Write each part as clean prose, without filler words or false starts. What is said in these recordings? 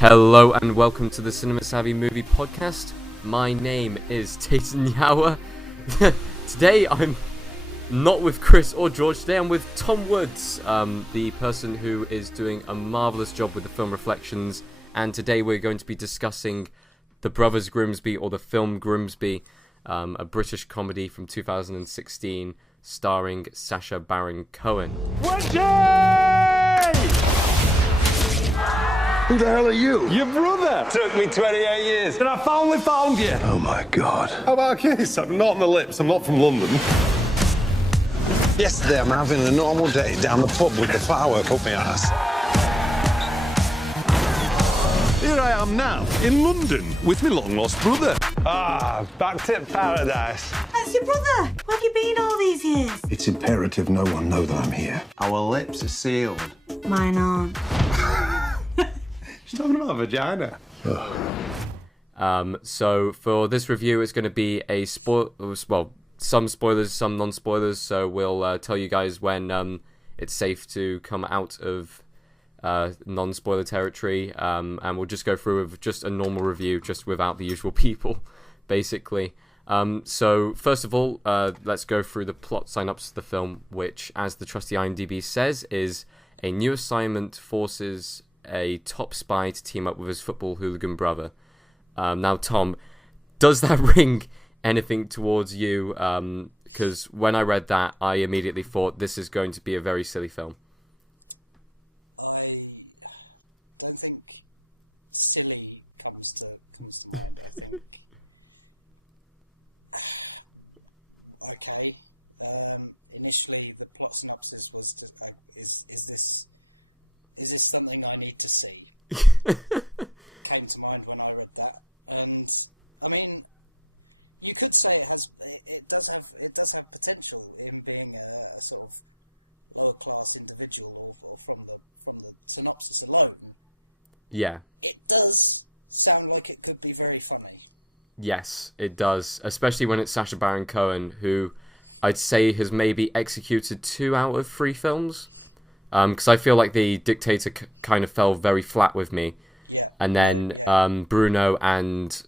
Hello and welcome to the Cinema Savvy Movie Podcast. My name is Tayte Tom. Today I'm not with Chris or George. Today I'm with Tom Woods, the person who is doing a marvellous job with the film Reflections. And today we're going to be discussing the Brothers Grimsby, or the film Grimsby, a British comedy from 2016 starring Sacha Baron Cohen. Who the hell are you? Your brother! Took me 28 years. And I finally found you! Oh my god. How about a kiss? I'm not on the lips, I'm not from London. Yesterday I'm having a normal day down the pub with the firework up my ass. Here I am now, in London, with my long-lost brother. Back to paradise. That's your brother. Where have you been all these years? It's imperative no one know that I'm here. Our lips are sealed. Mine aren't. She's talking about vagina. So for this review, it's going to be some spoilers, some non-spoilers. So we'll tell you guys when it's safe to come out of non-spoiler territory, and we'll just go through with just a normal review, just without the usual people, basically. So first of all, let's go through the plot synopsis of the film, which, as the trusty IMDb says, is a new assignment forces a top spy to team up with his football hooligan brother. Now, Tom, does that ring anything towards you? Because when I read that, I immediately thought this is going to be a very silly film. I don't think silly comes to okay. Initially, the plot synopsis was is this something I need to see? Came to mind when I read that. And, I mean, you could say it does have potential in being a sort of world-class individual, or from the synopsis alone. Yeah. It does sound like it could be very funny. Yes, it does, especially when it's Sacha Baron Cohen, who I'd say has maybe executed 2 out of 3 films. Because I feel like The Dictator kind of fell very flat with me. Yeah. And then Bruno and...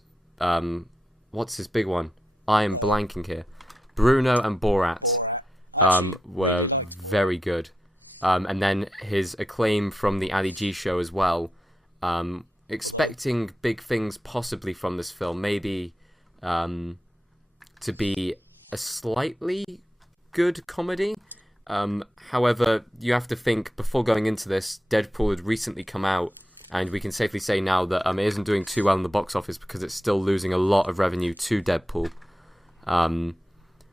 what's his big one? I am blanking here. Bruno and Borat were very good. And then his acclaim from the Ali G show as well. Expecting big things possibly from this film. Maybe to be a slightly good comedy. However, you have to think, before going into this, Deadpool had recently come out, and we can safely say now that it isn't doing too well in the box office because it's still losing a lot of revenue to Deadpool.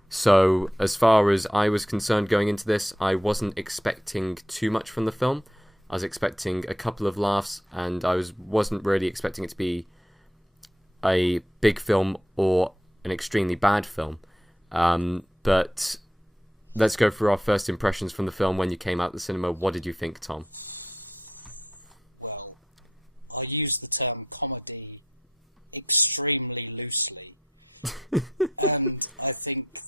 So, as far as I was concerned going into this, I wasn't expecting too much from the film. I was expecting a couple of laughs, and I wasn't really expecting it to be a big film or an extremely bad film. But let's go through our first impressions from the film when you came out the cinema. What did you think, Tom? Well, I use the term comedy extremely loosely. And I think that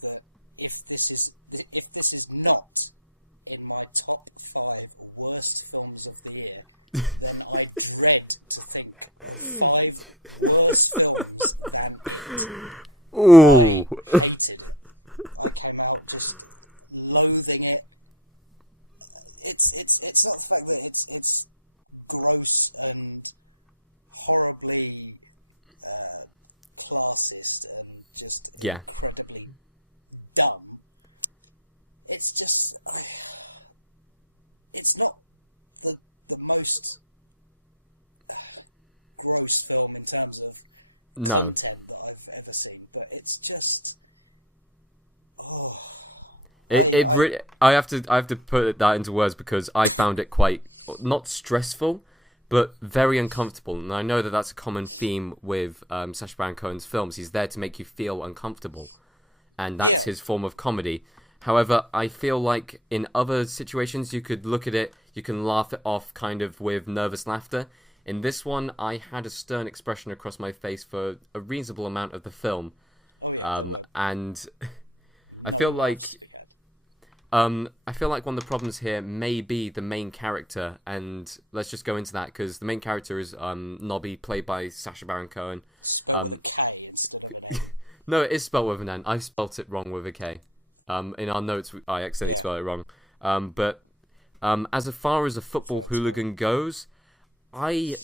if this is not in my top 5 worst films of the year, then I dread to think of 5 worst films and Ooh. I came out just loathing it. It's gross and horribly classist and just Yeah. incredibly dumb. It's just, it's not the most gross film in terms of No. content that I've ever seen, but it's just. I have to put that into words because I found it quite, not stressful, but very uncomfortable. And I know that that's a common theme with Sacha Baron Cohen's films. He's there to make you feel uncomfortable, and that's his form of comedy. However, I feel like in other situations you could look at it, you can laugh it off kind of with nervous laughter. In this one, I had a stern expression across my face for a reasonable amount of the film, and I feel like I feel like one of the problems here may be the main character, and let's just go into that, because the main character is Nobby, played by Sacha Baron Cohen. No, it is spelled with an N. I spelt it wrong with a K. In our notes, I accidentally spelled it wrong. But as far as a football hooligan goes, I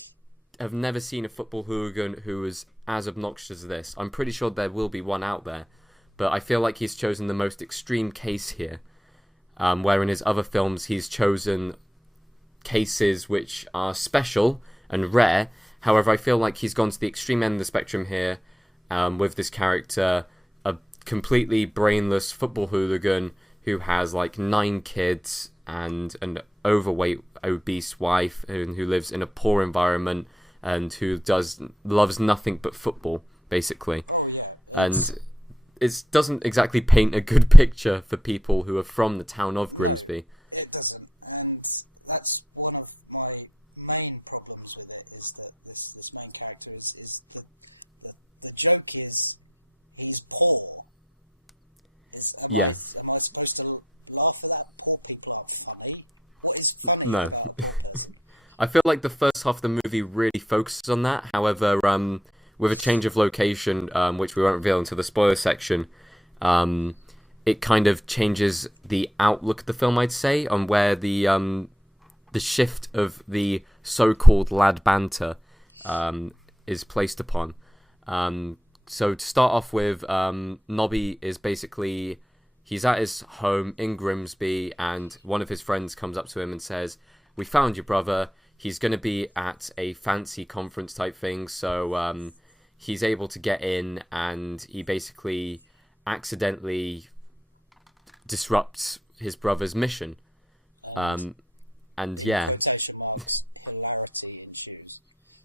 have never seen a football hooligan who is as obnoxious as this. I'm pretty sure there will be one out there, but I feel like he's chosen the most extreme case here. Where in his other films he's chosen cases which are special and rare. However, I feel like he's gone to the extreme end of the spectrum here with this character, a completely brainless football hooligan who has like 9 kids and an overweight, obese wife, and who lives in a poor environment and who loves nothing but football, basically. And it doesn't exactly paint a good picture for people who are from the town of Grimsby. It doesn't, and that's one of my main problems with it, is that this main character is the joke is he's poor. Yeah. Am I supposed to laugh at that? Poor people are funny. Well, it's funny. No. I feel like the first half of the movie really focuses on that. However, with a change of location, which we won't reveal until the spoiler section, it kind of changes the outlook of the film, I'd say, on where the shift of the so-called lad banter is placed upon. So to start off with, Nobby is basically, he's at his home in Grimsby, and one of his friends comes up to him and says, "We found your brother. He's going to be at a fancy conference type thing, so he's able to get in," and he basically accidentally disrupts his brother's mission. And yeah,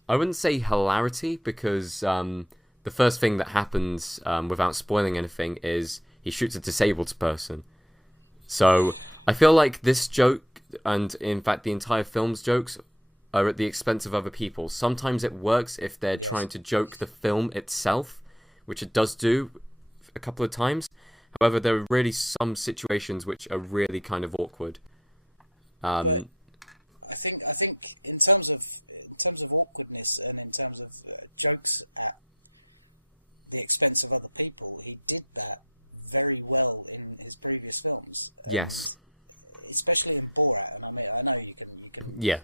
I wouldn't say hilarity, because the first thing that happens, without spoiling anything, is he shoots a disabled person. So I feel like this joke, and in fact the entire film's jokes, are at the expense of other people. Sometimes it works if they're trying to joke the film itself, which it does do a couple of times. However, there are really some situations which are really kind of awkward. I think in terms of awkwardness and in terms of jokes at the expense of other people, he did that very well in his previous films. Yes. Especially Borat. I mean, I know you can Yeah.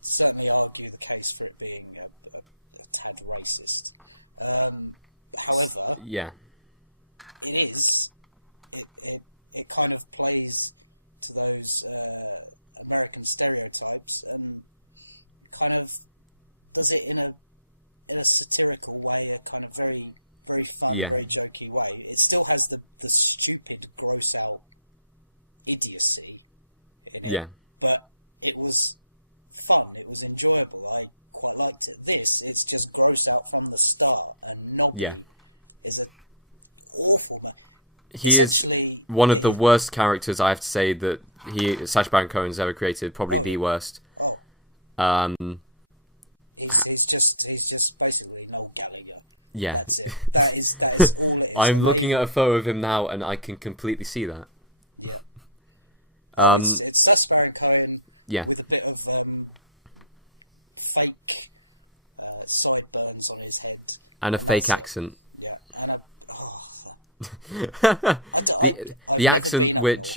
certainly argue the case for it being a tad racist. Yeah. It is. It kind of plays to those American stereotypes and kind of does it in a satirical way, a kind of very, very funny, Yeah. very jokey way. It still has the stupid, gross out idiocy in it. Yeah. But it was fun, it was enjoyable. I quite liked it. This, it's just gross out from the start and not Yeah. isn't awful. He is one of the worst characters, I have to say, that Sacha Baron Cohen's ever created. Probably the worst. He's just basically not getting it. Yeah. That is what it I'm looking at a photo of him now, and I can completely see that. is. It's Sacha Baron Cohen Yeah. with a bit of fake sideburns on his head. And a fake accent. Yeah, the accent which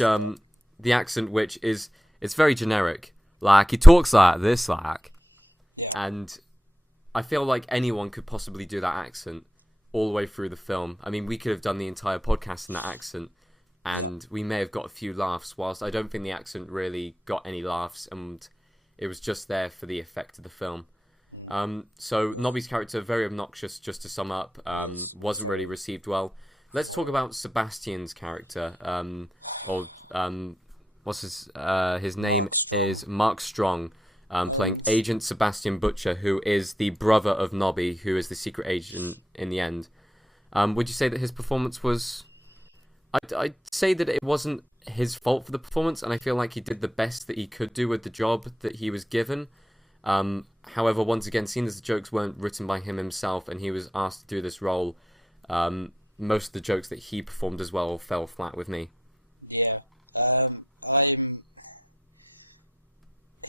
is, it's very generic. Like, he talks like this, like, and I feel like anyone could possibly do that accent all the way through the film. I mean, we could have done the entire podcast in that accent, and we may have got a few laughs, whilst I don't think the accent really got any laughs, and it was just there for the effect of the film. So Nobby's character, very obnoxious, just to sum up, wasn't really received well. Let's talk about Sebastian's character, what's his name is Mark Strong, playing Agent Sebastian Butcher, who is the brother of Nobby, who is the secret agent in the end. Would you say that his performance was... I'd say that it wasn't his fault for the performance, and I feel like he did the best that he could do with the job that he was given. However, once again, seeing as the jokes weren't written by him himself and he was asked to do this role, most of the jokes that he performed as well fell flat with me. Yeah.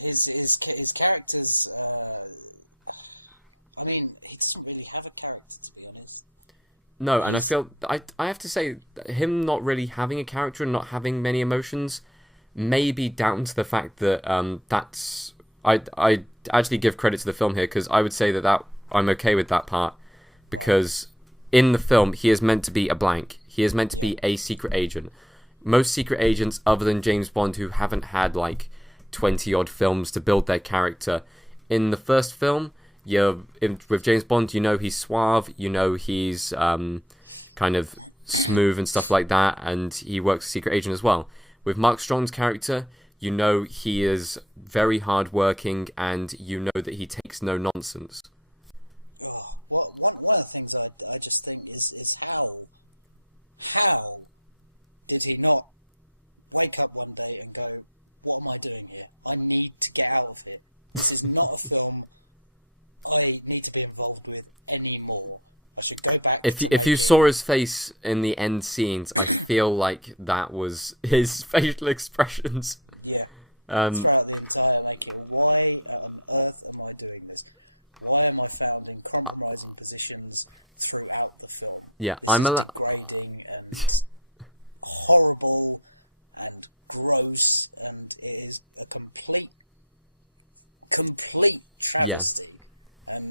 his characters. I mean, he doesn't really have a character, to be honest. No, and I feel I have to say him not really having a character and not having many emotions may be down to the fact that that's I actually give credit to the film here, because I would say that I'm okay with that part, because in the film he is meant to be a blank. He is meant to be a secret agent. Most secret agents, other than James Bond, who haven't had like 20 odd films to build their character. In the first film, with James Bond, you know he's suave, you know he's kind of smooth and stuff like that, and he works as a secret agent as well. With Mark Strong's character, you know he is very hard-working, and you know that he takes no nonsense. One of the things I just think is how did he not wake up one day and go, what am I doing here? I need to get out of here. This is not a film I need to get involved with anymore. I should go back. If you saw his face in the end scenes, I feel like that was his facial expressions. Yeah. Yeah, I'm a horrible and gross, and is a complete travesty. And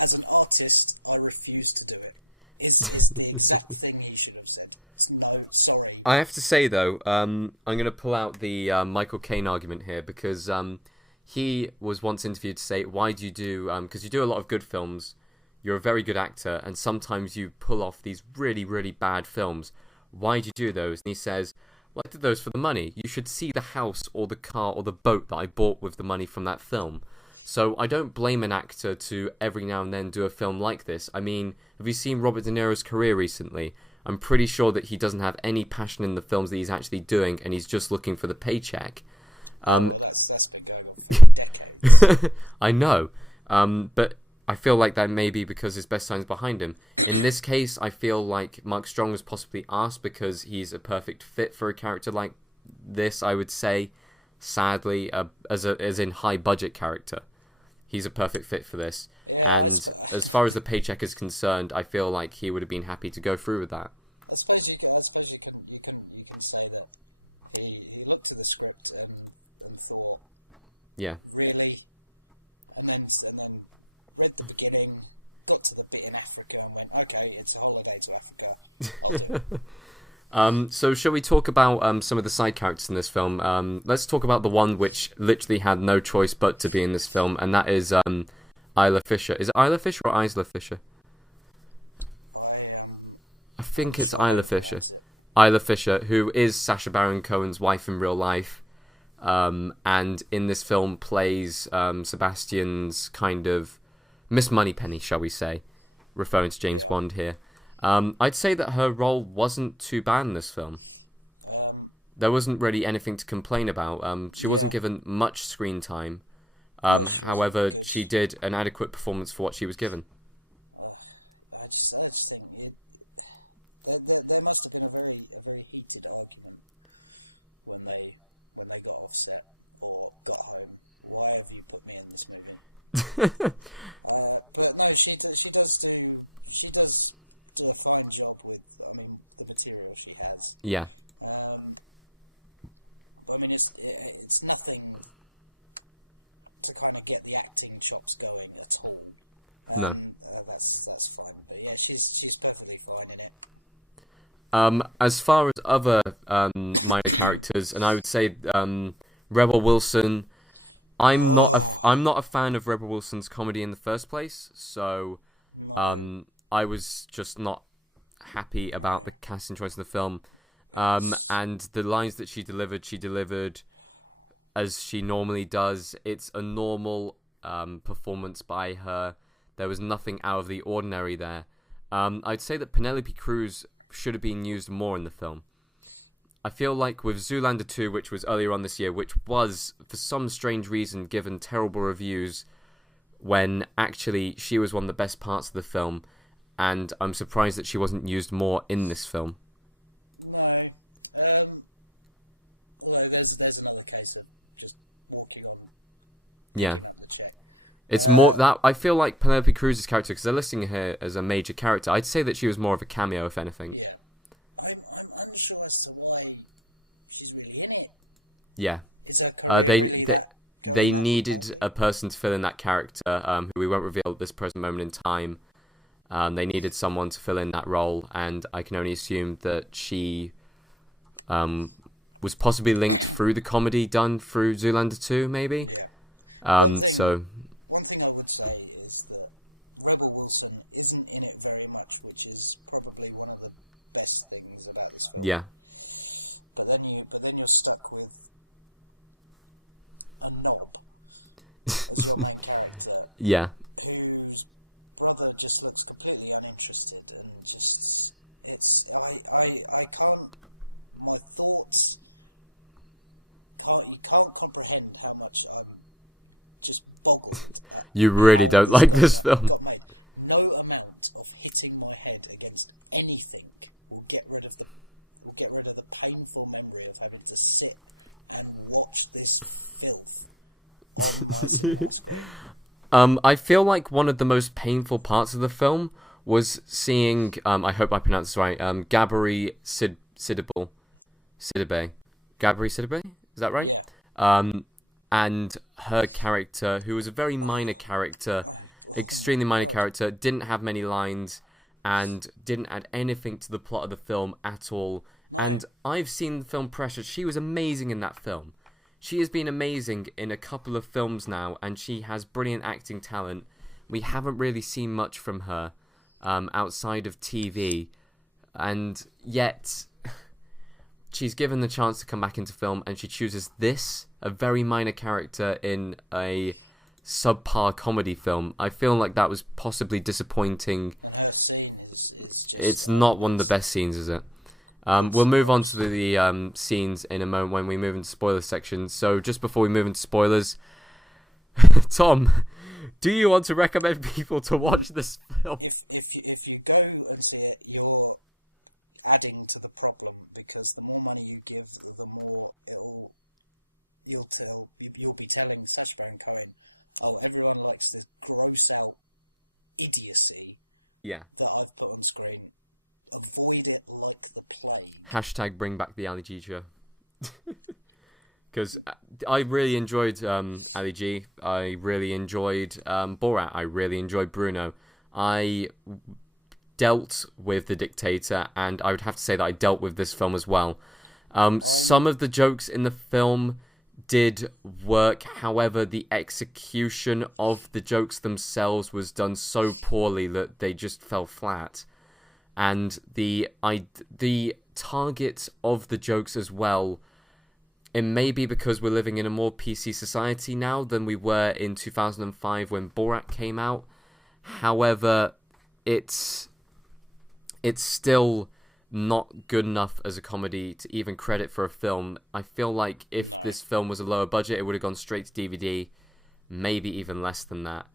as an artist, I refuse to do it. It's the exact thing he should have said. It's no, sorry. I have to say though, I'm going to pull out the Michael Caine argument here, because he was once interviewed to say, why do you do, because you do a lot of good films, you're a very good actor, and sometimes you pull off these really, really bad films. Why do you do those? And he says, well, I did those for the money. You should see the house or the car or the boat that I bought with the money from that film. So I don't blame an actor to every now and then do a film like this. I mean, have you seen Robert De Niro's career recently? I'm pretty sure that he doesn't have any passion in the films that he's actually doing, and he's just looking for the paycheck. I know, but I feel like that may be because his best time's behind him. In this case, I feel like Mark Strong was possibly asked because he's a perfect fit for a character like this, I would say. Sadly, as in high-budget character. He's a perfect fit for this. And as far as the paycheck is concerned, I feel like he would have been happy to go through with that. I suppose you can say that he looked at the script and thought, Yeah. really? And then at the beginning, got to the bit in Africa and went, okay, it's a holiday to Africa. So shall we talk about some of the side characters in this film? Let's talk about the one which literally had no choice but to be in this film, and that is Isla Fisher. Is it Isla Fisher or Isla Fisher? I think it's Isla Fisher. Isla Fisher, who is Sacha Baron Cohen's wife in real life, and in this film plays Sebastian's kind of Miss Moneypenny, shall we say, referring to James Bond here. I'd say that her role wasn't too bad in this film. There wasn't really anything to complain about. She wasn't given much screen time. However, she did an adequate performance for what she was given. I just think there must have been a very heated argument when they got offset or got home. Why have you put me in this movie? But no, she does do a fine job with the material she has. Yeah. I mean, it's nothing to kind of get the acting chops going at all. No. That's fine. But yeah, she's perfectly fine in it. As far as other minor characters, and I would say Rebel Wilson, I'm not a fan of Rebel Wilson's comedy in the first place, so I was just not happy about the casting choice in the film. And the lines that she delivered as she normally does. It's a normal performance by her. There was nothing out of the ordinary there. I'd say that Penelope Cruz should have been used more in the film. I feel like with Zoolander 2, which was earlier on this year, which was, for some strange reason, given terrible reviews, when actually she was one of the best parts of the film, and I'm surprised that she wasn't used more in this film. there's another case of just walking on. Yeah. It's more that I feel like Penelope Cruz's character, because they're listing her as a major character, I'd say that she was more of a cameo, if anything. I'm sure it's the way she's really in it. Yeah. Is that They needed a person to fill in that character, who we won't reveal at this present moment in time. They needed someone to fill in that role, and I can only assume that she was possibly linked through the comedy done through Zoolander 2, maybe. So. one thing I must say is that Rebel Wilson isn't in it very much, which is probably one of the best things about this film. Yeah. But then you're stuck with a knob. Yeah. Whose brother just looks completely uninterested and just I can't, my thoughts can't comprehend how much I just boggle. You really don't like this film. No amount of hitting my head against anything will get rid of the painful memory of having to sit and watch this filth. I feel like one of the most painful parts of the film was seeing, I hope I pronounced this right, Gabri Sidibe. Gabri Sidibe? Is that right? And her character, who was a very minor character, extremely minor character, didn't have many lines, and didn't add anything to the plot of the film at all. And I've seen the film Precious. She was amazing in that film. She has been amazing in a couple of films now, and she has brilliant acting talent. We haven't really seen much from her outside of TV, and yet she's given the chance to come back into film, and she chooses this, a very minor character in a subpar comedy film. I feel like that was possibly disappointing. It's not one of the best scenes, is it? We'll move on to the scenes in a moment when we move into spoiler section. So just before we move into spoilers, Tom, do you want to recommend people to watch this film? If you go as it, you're adding to the problem, because the more money you give, the more you'll be telling Sacha Baron Cohen, oh, everyone likes the gross out idiocy Yeah. that I've put on screen. Avoid it like the plague. Hashtag bring back the Ali G show. Because I really enjoyed Ali G. I really enjoyed Borat. I really enjoyed Bruno. I dealt with The Dictator, and I would have to say that I dealt with this film as well. Some of the jokes in the film did work. However, the execution of the jokes themselves was done so poorly that they just fell flat. And the target of the jokes as well, it may be because we're living in a more PC society now than we were in 2005 when Borat came out. However, it's still not good enough as a comedy to even credit for a film. I feel like if this film was a lower budget, it would have gone straight to DVD, maybe even less than that.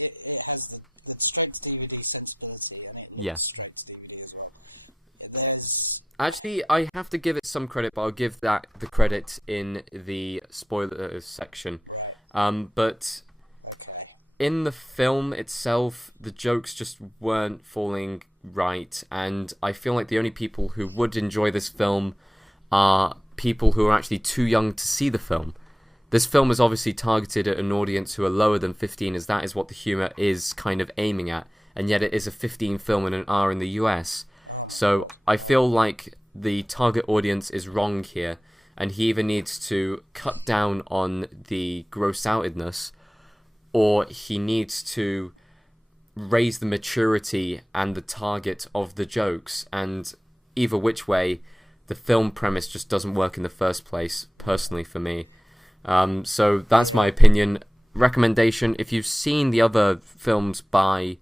It has that strength DVD sensibility, and it Yeah. strength DVD as well. There's Actually, I have to give it some credit, but I'll give that the credit in the spoiler section. But in the film itself, the jokes just weren't falling right, and I feel like the only people who would enjoy this film are people who are actually too young to see the film. This film is obviously targeted at an audience who are lower than 15, as that is what the humour is kind of aiming at, and yet it is a 15 film and an R in the US. So I feel like the target audience is wrong here, and he either needs to cut down on the gross-outedness, or he needs to raise the maturity and the target of the jokes, and either which way, the film premise just doesn't work in the first place, personally for me. So that's my opinion. Recommendation, if you've seen the other films by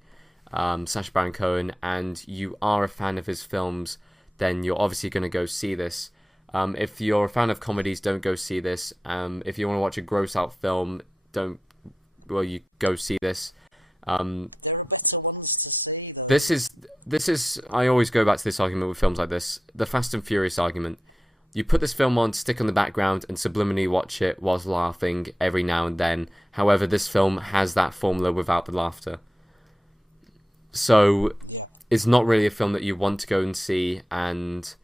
Sacha Baron Cohen and you are a fan of his films, then you're obviously going to go see this. If you're a fan of comedies, don't go see this. If you want to watch a gross out film, you go see this. This is I always go back to this argument with films like this, the Fast and Furious argument. You put this film on, stick on the background, and subliminally watch it whilst laughing every now and then. However, this film has that formula without the laughter. So, it's not really a film that you want to go and see, and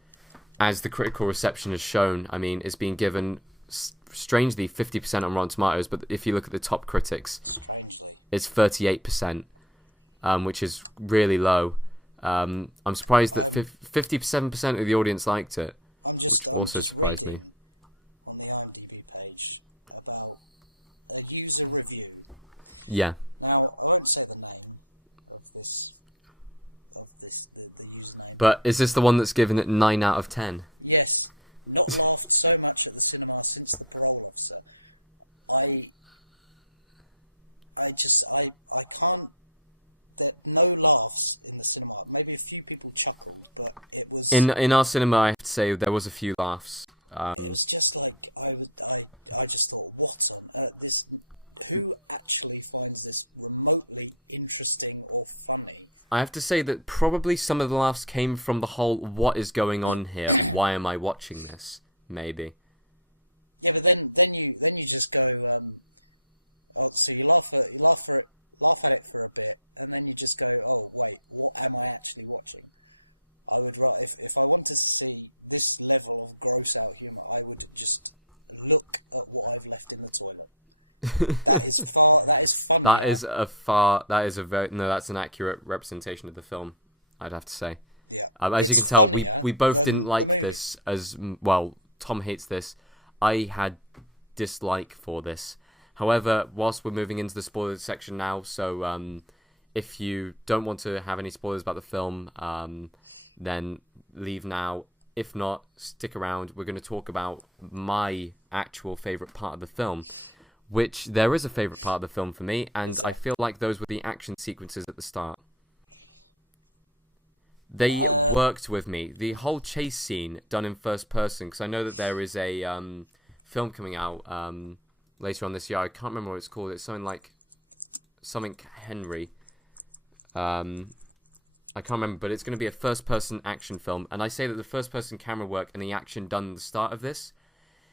as the critical reception has shown, I mean, it's been given, strangely, 50% on Rotten Tomatoes, but if you look at the top critics, it's 38%, which is really low. I'm surprised that 57% of the audience liked it, which also surprised me. Yeah. But is this the one that's given it 9 out of 10? Yes. Not for so much in the cinema since the parole, so I can't. There are no laughs in the cinema. Maybe a few people chuckle, but it was. In our cinema, I have to say there was a few laughs. It was just like I just thought, what on earth is who actually finds this remotely interesting or funny? I have to say that probably some of the laughs came from the whole, what is going on here? Why am I watching this? Maybe. Yeah, but then you just go, well, so you laugh at it for a bit, and then you just go, oh wait, what am I actually watching? I would rather, if I wanted to see this level of gross out humor, I would just look at what I've left in the toilet. That is fun. That's an accurate representation of the film, I'd have to say. As you can tell, we both didn't like this as well. Tom hates this. I had dislike for this. However, whilst we're moving into the spoilers section now, so if you don't want to have any spoilers about the film, then leave now. If not, stick around. We're going to talk about my actual favourite part of the film, which there is a favourite part of the film for me, and I feel like those were the action sequences at the start. They worked with me. The whole chase scene done in first person, because I know that there is a film coming out later on this year. I can't remember what it's called. It's something Henry. I can't remember, but it's going to be a first-person action film, and I say that the first-person camera work and the action done at the start of this,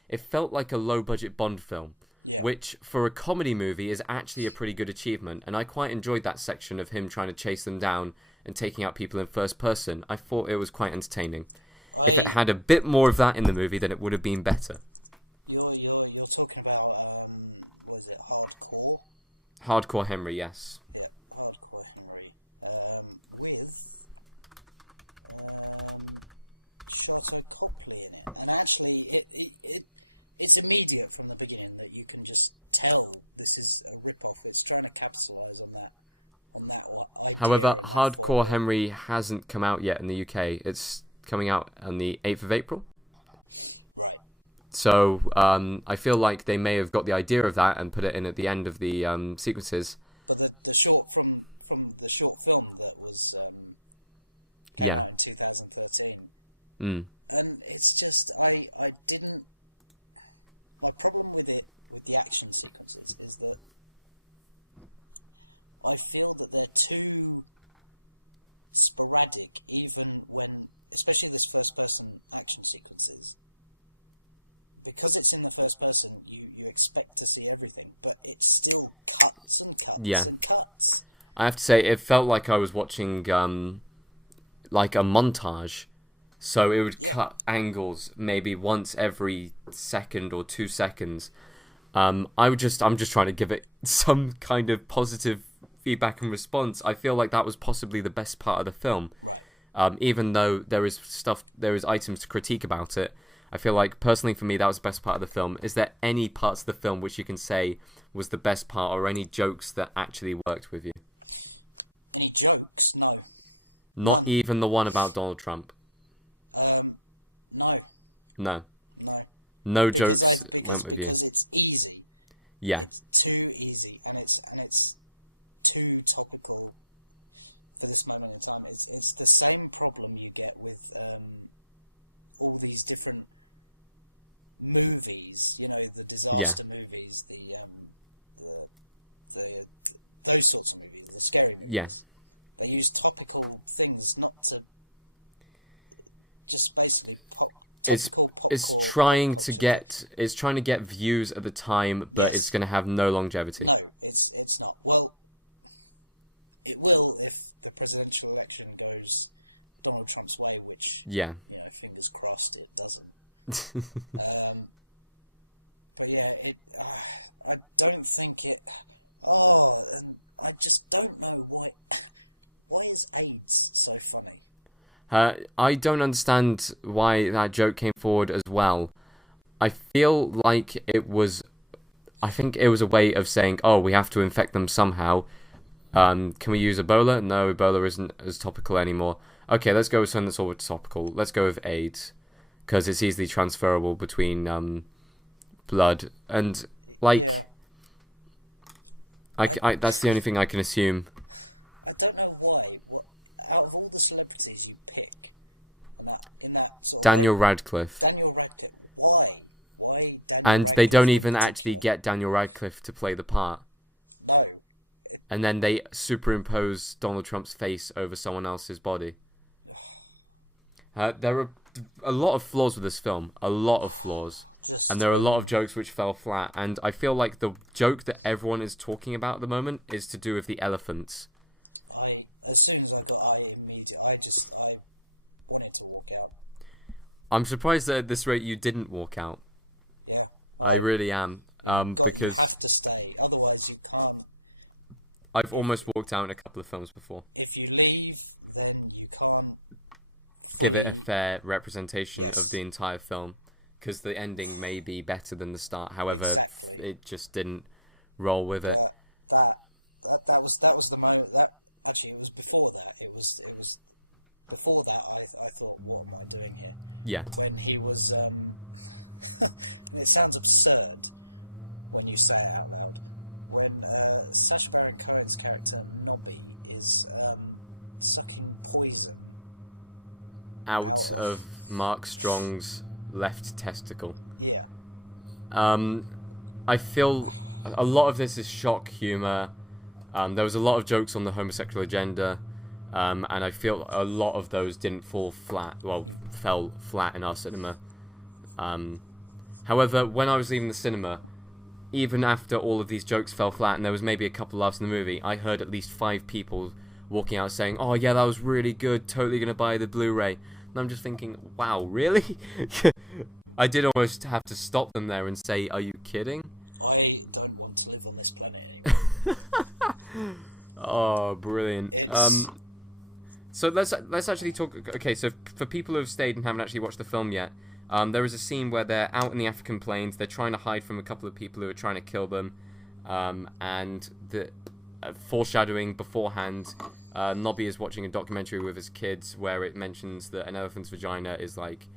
it felt like a low-budget Bond film, which, for a comedy movie, is actually a pretty good achievement, and I quite enjoyed that section of him trying to chase them down and taking out people in first person. I thought it was quite entertaining. If it had a bit more of that in the movie, then it would have been better. Hardcore Henry, yes. It's immediate from the beginning that you can just tell this is a rip-off. It's trying to capitalise on that whole idea. However, Hardcore Henry hasn't come out yet in the UK. It's coming out on the 8th of April. So I feel like they may have got the idea of that and put it in at the end of the sequences. The short film that was yeah. 2013. Mm. And it's just I didn't. The problem with it, with the action sequences, is that I feel that they're too sporadic, even when, especially this first-person action sequences. Because it's in the first person, you expect to see everything, but it still cuts and cuts Yeah. and cuts. I have to say, it felt like I was watching like a montage. So it would cut angles maybe once every second or 2 seconds. I'm just trying to give it some kind of positive feedback and response. I feel like that was possibly the best part of the film. Even though there is items to critique about it, I feel like, personally for me, that was the best part of the film. Is there any parts of the film which you can say was the best part, or any jokes that actually worked with you? Any jokes? No. Not even the one about Donald Trump? No. No jokes went with you? Because it's easy. Yeah. It's too easy, and it's too topical for this moment in time. It's the same problem you get with all these different movies, the disaster movies, those sorts of movies, the scary movies. Yeah. They use topical things not to just basically It's topical it's trying to get views at the time, but it's going to have no longevity. It's not, well, it will if the presidential election goes Donald Trump's way, which, Yeah. Fingers crossed it doesn't. I don't think it. I just don't know why is AIDS so funny. I don't understand why that joke came forward as well. I feel like I think it was a way of saying, oh, we have to infect them somehow. Can we use Ebola? No, Ebola isn't as topical anymore. Okay, let's go with something that's all topical. Let's go with AIDS, because it's easily transferable between blood. And, like, I that's the only thing I can assume. I don't know why. Out of all the celebrities you pick, in that sort Daniel Radcliffe. of Daniel Radcliffe, why? And they don't even actually get Daniel Radcliffe to play the part. And then they superimpose Donald Trump's face over someone else's body. There are a lot of flaws with this film. A lot of flaws. And there are a lot of jokes which fell flat. And I feel like the joke that everyone is talking about at the moment is to do with the elephants. As soon as I got immediately, I just wanted to walk out. I'm surprised that at this rate you didn't walk out. I really am. Because To stay, otherwise you can't. I've almost walked out in a couple of films before. If you leave, then you can't. Give it a fair representation of the entire film, because the ending may be better than the start. However, it just didn't roll with it. That was the moment. That actually it was before that. It was before that. I thought, what am I doing here? Yeah. And he was. It sounds absurd when you say it out loud. When Sacha Baron Cohen's character Nobby is sucking poison. Out of Mark Strong's left testicle. Yeah. I feel a lot of this is shock humor. There was a lot of jokes on the homosexual agenda, and I feel a lot of those didn't fall flat. Well, fell flat in our cinema. However, when I was leaving the cinema, even after all of these jokes fell flat and there was maybe a couple laughs in the movie, I heard at least 5 people walking out saying, "Oh yeah, that was really good. Totally gonna buy the Blu-ray." And I'm just thinking, wow, really? I did almost have to stop them there and say, "Are you kidding?" I don't want to live on this planet. Oh, brilliant. So let's actually talk. Okay, so for people who have stayed and haven't actually watched the film yet, there is a scene where they're out in the African plains. They're trying to hide from a couple of people who are trying to kill them, and the foreshadowing beforehand. Nobby is watching a documentary with his kids where it mentions that an elephant's vagina is like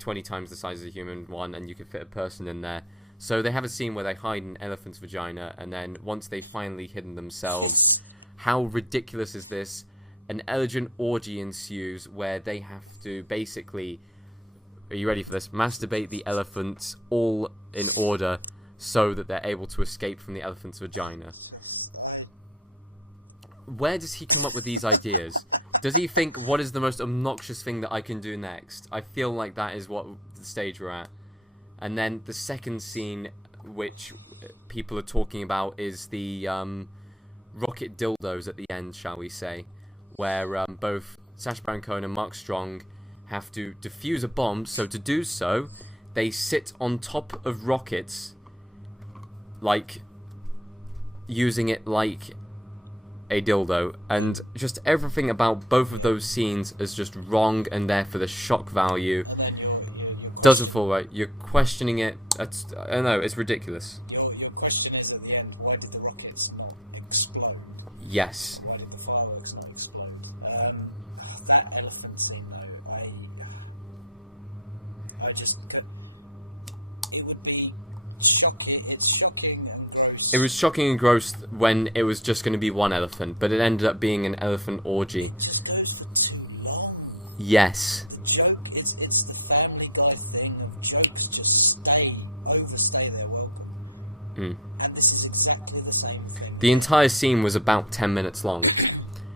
20 times the size of a human one, and you could fit a person in there. So they have a scene where they hide an elephant's vagina, and then once they've finally hidden themselves, how ridiculous is this? An elegant orgy ensues where they have to basically, are you ready for this? Masturbate the elephants all in order so that they're able to escape from the elephant's vagina. Where does he come up with these ideas? Does he think, what is the most obnoxious thing that I can do next? I feel like that is what the stage we're at. And then the second scene, which people are talking about, is the rocket dildos at the end, shall we say, where both Sacha Baron Cohen and Mark Strong have to defuse a bomb. So to do so, they sit on top of rockets, like using it like a dildo, and just everything about both of those scenes is just wrong, and there for the shock value doesn't fall right. You're questioning it. I don't know, it's ridiculous. Your question is at the end, why did the rockets not explode? Yes. Why did the fireworks not explode? That elephant scene, though, I just go. It would be shocking. It's shocking. It was shocking and gross when it was just going to be one elephant, but it ended up being an elephant orgy. Just goes for too long. Yes. Joke. It's the Family Guy thing. Jokes just overstay their welcome. And this is exactly the same thing. The entire scene was about 10 minutes long,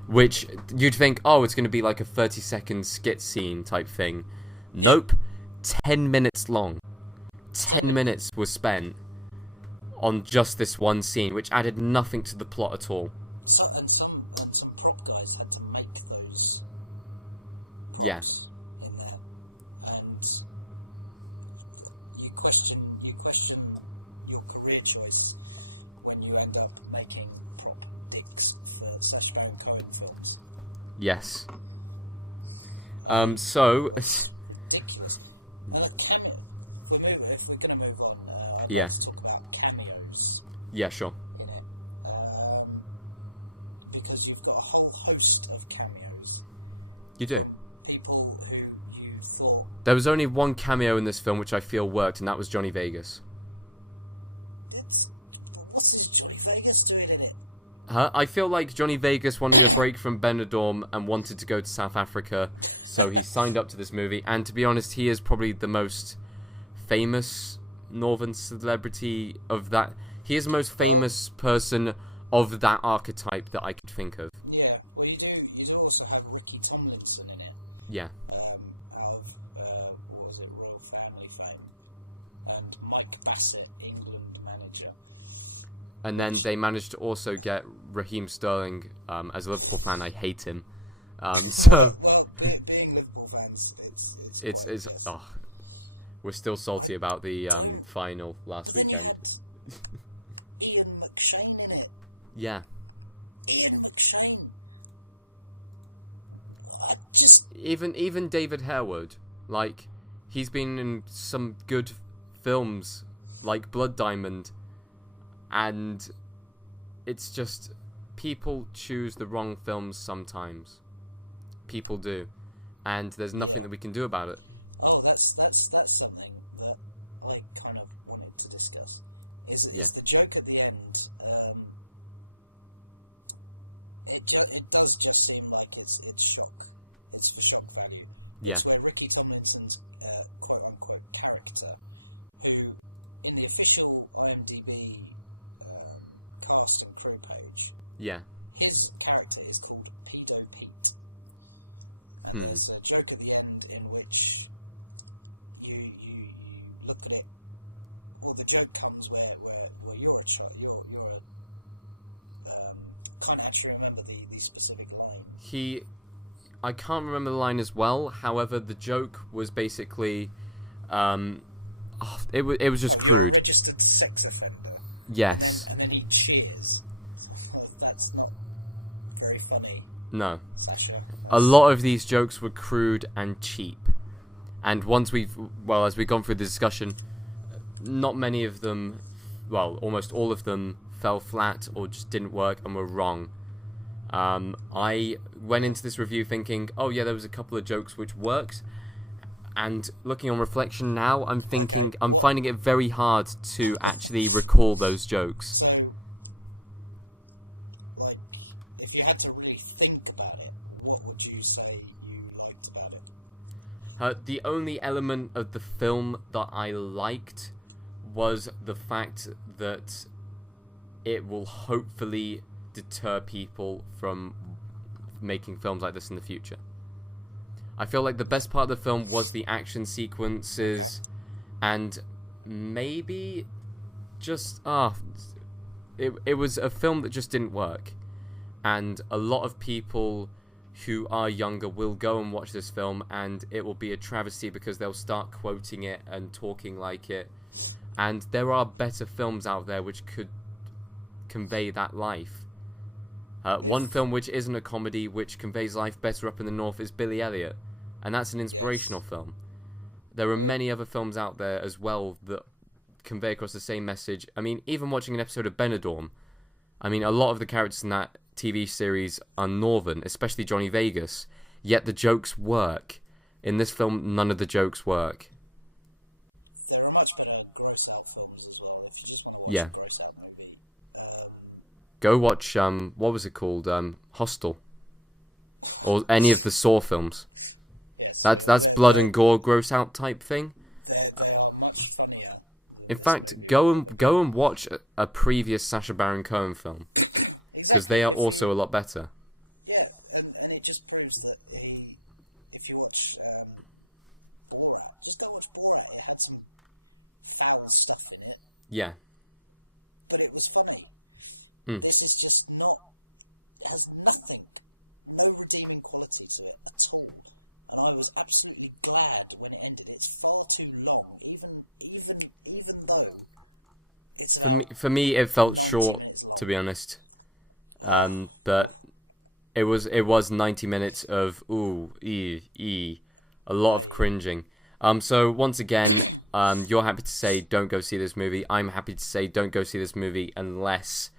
which you'd think, oh, it's going to be like a 30-second skit scene type thing. Nope. 10 minutes long. 10 minutes was spent on just this one scene, which added nothing to the plot at all. So then some prop guys that make those. Yeah. And you question your career choice when you end up making prop things for Sacha Baron Cohen films. Yes. So... Ridiculous. If we're gonna move on, yeah. Cameos. Yeah, sure. Because you've got a whole host of cameos. You do. People who you thought. There was only one cameo in this film which I feel worked, and that was Johnny Vegas. What's this Johnny Vegas doing in it? I feel like Johnny Vegas wanted a break from Benidorm and wanted to go to South Africa, so he signed up to this movie. And to be honest, he is probably the most famous northern celebrity of that. He is the most famous person of that archetype that I could think of. Yeah, well, you also have Ricky Tomlinson in it. Yeah. Was it Royal Family fame? And Mike Bassett, England manager. And then they managed to also get Raheem Sterling. As a Liverpool fan, I hate him. So Being Liverpool fans, it's we're still salty about the final last weekend. Ian McShane in it. Yeah. Ian McShane. Even David Harewood, like, he's been in some good films like Blood Diamond, and it's just people choose the wrong films sometimes. People do, and there's nothing that we can do about it. Oh, that's something that I kind of wanted to discuss. Is Yeah. the joke at the end? It does just seem like it's shock. It's for shock value. Yeah. It's where Ricky Tomlinson's quote-unquote character, who, in the official IMDb cast and crew page, Yeah. his character is called Tayte Pete. Hmm. And there's a joke at the end in which you look at it, well, the joke comes where you're can't actually remember the specific line. I can't remember the line as well. However, the joke was basically, it was just crude. Just a sex offender. Yes. And then he cheers. Well, that's not very funny. No. A lot of these jokes were crude and cheap. And as we've gone through the discussion, not many of them, well, almost all of them fell flat or just didn't work and were wrong. I went into this review thinking, oh yeah, there was a couple of jokes which worked, and looking on reflection now, I'm finding it very hard to actually recall those jokes. So, like, if you had to really think about it, what would you say you liked about it? The only element of the film that I liked was the fact that it will hopefully deter people from making films like this in the future. I feel like the best part of the film was the action sequences, and maybe just it was a film that just didn't work. And a lot of people who are younger will go and watch this film, and it will be a travesty because they'll start quoting it and talking like it. And there are better films out there which could convey that life. One film which isn't a comedy, which conveys life better up in the north, is Billy Elliot, and that's an inspirational film. There are many other films out there as well that convey across the same message. I mean, even watching an episode of Benidorm, I mean, a lot of the characters in that TV series are northern, especially Johnny Vegas, yet the jokes work. In this film, none of the jokes work. Yeah. Go watch, what was it called? Hostel. Or any of the Saw films. That's blood and gore, gross out type thing. In fact, go and watch a previous Sacha Baron Cohen film, because they are also a lot better. Yeah, and it just proves that if you watch just don't watch Yeah. But it was for me. This is just not, it has nothing, no redeeming quality to it at all. And I was absolutely glad when it ended. It's far too long, even though it's For me, it felt short, to be honest. But it was 90 minutes of a lot of cringing. So once again, you're happy to say don't go see this movie. I'm happy to say don't go see this movie unless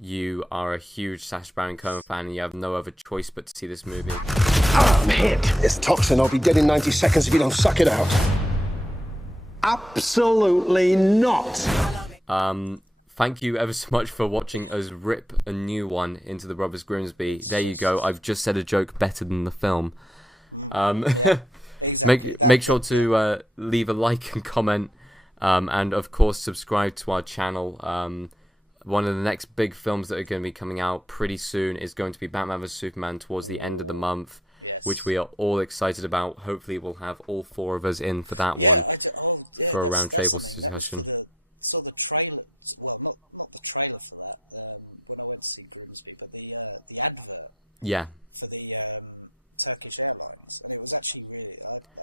you are a huge Sacha Baron Cohen fan and you have no other choice but to see this movie. I'm hit. It's toxin. I'll be dead in 90 seconds if you don't suck it out. Absolutely not. Thank you ever so much for watching us rip a new one into the Brothers Grimsby. There you go. I've just said a joke better than the film. Make sure to leave a like and comment, and of course subscribe to our channel. One of the next big films that are going to be coming out pretty soon is going to be Batman vs Superman towards the end of the month, which we are all excited about. Hopefully we'll have all 4 of us in for that one for a round table discussion. So the trailer, well, not the trailer for what I won't see Grimsby, but the advert Yeah. for the Turkish Airlines. It was actually really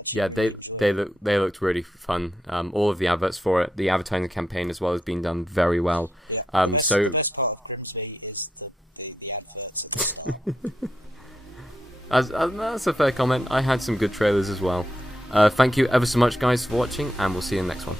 Yeah, they looked really fun. All of the adverts for it, the advertising campaign as well, has been done very well. So that's a fair comment. I had some good trailers as well. Thank you ever so much, guys, for watching, and we'll see you in the next one.